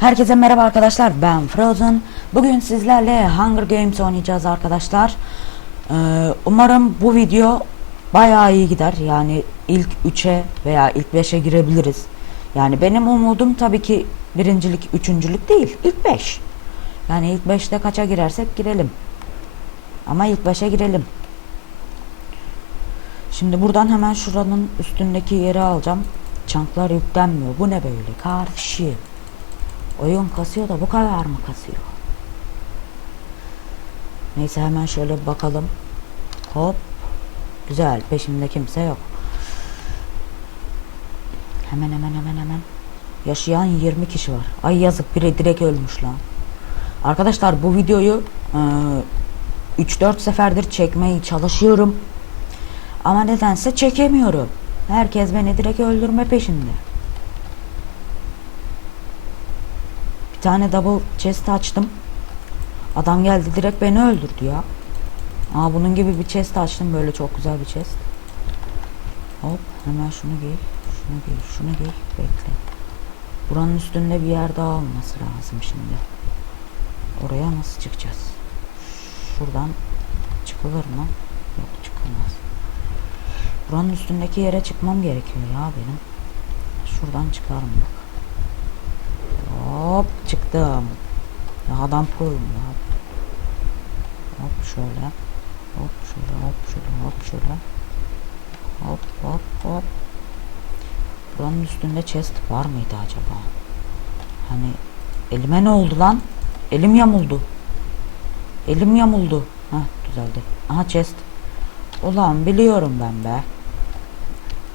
Herkese merhaba arkadaşlar ben Frozen. Bugün sizlerle Hunger Games oynayacağız arkadaşlar. Ee, Umarım bu video bayağı iyi gider. Yani ilk 3'e veya ilk 5'e girebiliriz. Yani benim umudum tabii ki birincilik üçüncülük değil ilk 5 Yani ilk 5'te kaça girersek girelim. Ama ilk 5'e girelim. Şimdi buradan hemen şuranın üstündeki yeri alacağım. Çanklar yüklenmiyor. Bu ne böyle? Kardeşim Oyun kasıyor da bu kadar mı kasıyor? Neyse hemen şöyle bakalım. Hop. Güzel. Peşimde kimse yok. Hemen hemen hemen hemen. Yaşayan 20 kişi var. Ay yazık biri direkt ölmüş lan. Arkadaşlar bu videoyu e, 3-4 seferdir çekmeyi çalışıyorum. Ama nedense çekemiyorum. Herkes beni direkt öldürme peşinde. Bir tane double chest açtım. Adam geldi direkt beni öldürdü ya. Aa bunun gibi bir chest açtım böyle çok güzel bir chest. Hop hemen şunu giy. Şunu giy. Şunu giy. Bekle. Buranın üstünde bir yer daha olması lazım şimdi. Oraya nasıl çıkacağız? Şuradan çıkılır mı? Yok çıkılmaz. Buranın üstündeki yere çıkmam gerekiyor ya benim. Şuradan çıkarım bak. Çıktım. Ya adam koyun ya. Hop şöyle. Hop şöyle hop şöyle hop şöyle. Hop hop hop. Buranın üstünde chest var mıydı acaba? Hani elime ne oldu lan? Elim yamuldu. Elim yamuldu. Heh düzeldi. Aha chest. Ulan biliyorum ben be.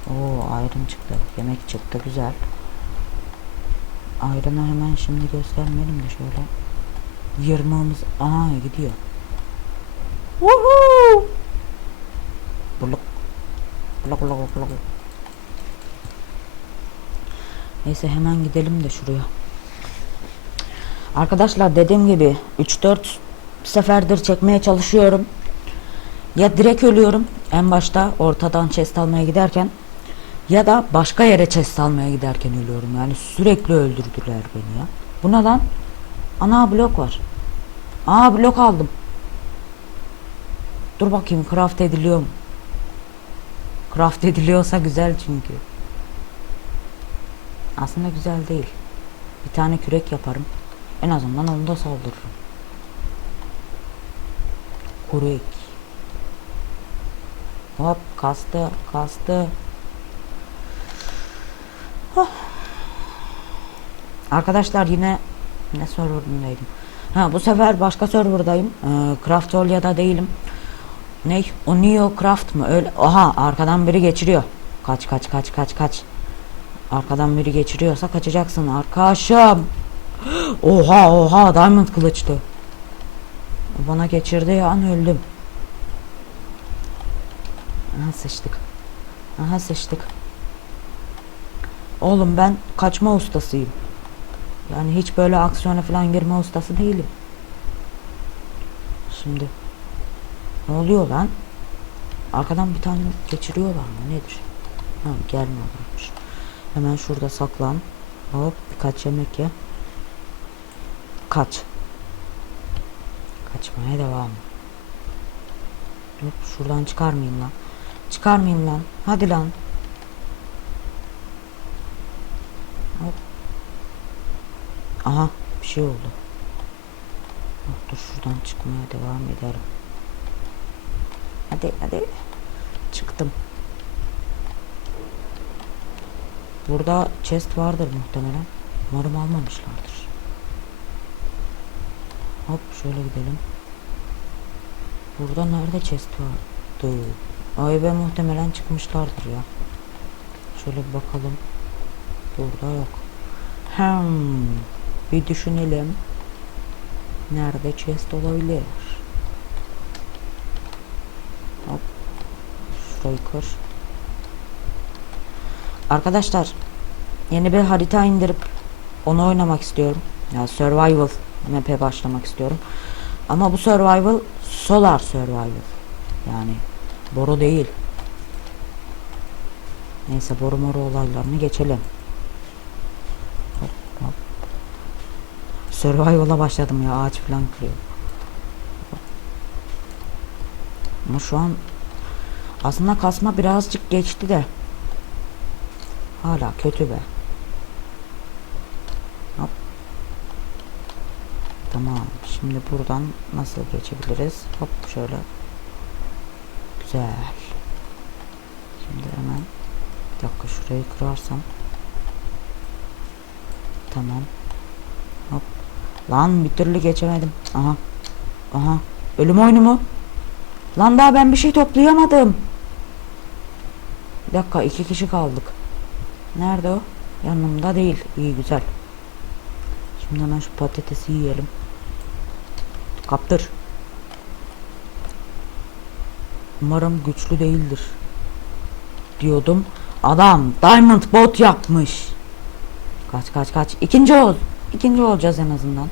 Oo ayrım çıktı. Yemek çıktı güzel. Ayrını hemen şimdi göstermeyelim de şöyle. Yırmağımız aha gidiyor. Woohoo! Buluk. Buluk buluk buluk. Neyse hemen gidelim de şuraya. Arkadaşlar dediğim gibi 3-4 seferdir çekmeye çalışıyorum. Ya direkt ölüyorum en başta ortadan chest almaya giderken ya da başka yere chest almaya giderken ölüyorum. Yani sürekli öldürdüler beni ya. Bu ne lan? Ana blok var. Aa blok aldım. Dur bakayım craft ediliyor mu? Craft ediliyorsa güzel çünkü. Aslında güzel değil. Bir tane kürek yaparım. En azından onu da saldırırım. Kürek. Hop kastı kastı. Oh. Arkadaşlar yine ne server'ındaydım. Ha bu sefer başka server'dayım. Ee, Craftolia'da değilim. Ne? O Neo Craft mı? Öyle. Aha arkadan biri geçiriyor. Kaç kaç kaç kaç kaç. Arkadan biri geçiriyorsa kaçacaksın arkadaşım. Oha oha diamond kılıçtı. Bana geçirdi ya an öldüm. Aha sıçtık. Aha sıçtık. Oğlum ben kaçma ustasıyım. Yani hiç böyle aksiyona falan girme ustası değilim. Şimdi ne oluyor lan? Arkadan bir tane geçiriyorlar mı nedir? Ha gelmiyorlarmış. Hemen şurada saklan. Hop birkaç yemek ye. Kaç. Kaçmaya devam. Hop şuradan çıkarmayayım lan. Çıkarmayayım lan. Hadi lan. Hop. Aha bir şey oldu. Hop, dur şuradan çıkmaya devam ederim. Hadi hadi. Çıktım. Burada chest vardır muhtemelen. Umarım almamışlardır. Hop şöyle gidelim. Burada nerede chest vardı? O eve muhtemelen çıkmışlardır ya. Şöyle bir bakalım. Burada yok. Hmm. Bir düşünelim. Nerede chest olabilir? Hop. Şurayı. Arkadaşlar yeni bir harita indirip onu oynamak istiyorum. Ya yani survival map'e başlamak istiyorum. Ama bu survival solar survival. Yani boru değil. Neyse boru moru olaylarını geçelim. Hop, hop. Survival'a başladım ya ağaç falan kırıyor. Ama şu an aslında kasma birazcık geçti de. Hala kötü be. Hop. Tamam. Şimdi buradan nasıl geçebiliriz? Hop şöyle. Güzel. Şimdi hemen bir dakika şurayı kırarsam. Tamam. Hop. Lan bir türlü geçemedim. Aha. Aha. Ölüm oyunu mu? Lan daha ben bir şey toplayamadım. Bir dakika iki kişi kaldık. Nerede o? Yanımda değil. İyi güzel. Şimdi hemen şu patatesi yiyelim. Kaptır. Umarım güçlü değildir. Diyordum. Adam diamond bot yapmış. Kaç kaç kaç. İkinci ol. İkinci olacağız en azından.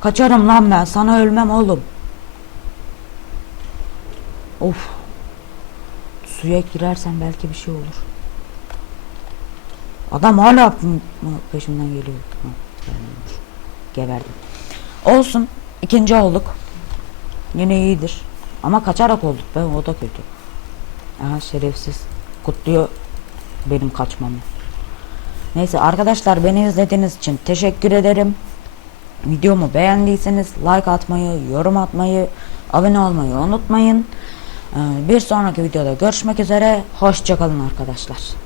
Kaçarım lan ben. Sana ölmem oğlum. Of. Suya girersen belki bir şey olur. Adam hala peşimden geliyor. Ha. Geberdim. Olsun. İkinci olduk. Yine iyidir. Ama kaçarak olduk be o da kötü. Aha şerefsiz. Kutluyor benim kaçmamı. Neyse arkadaşlar beni izlediğiniz için teşekkür ederim. Videomu beğendiyseniz like atmayı, yorum atmayı, abone olmayı unutmayın. Ee, Bir sonraki videoda görüşmek üzere. Hoşçakalın arkadaşlar.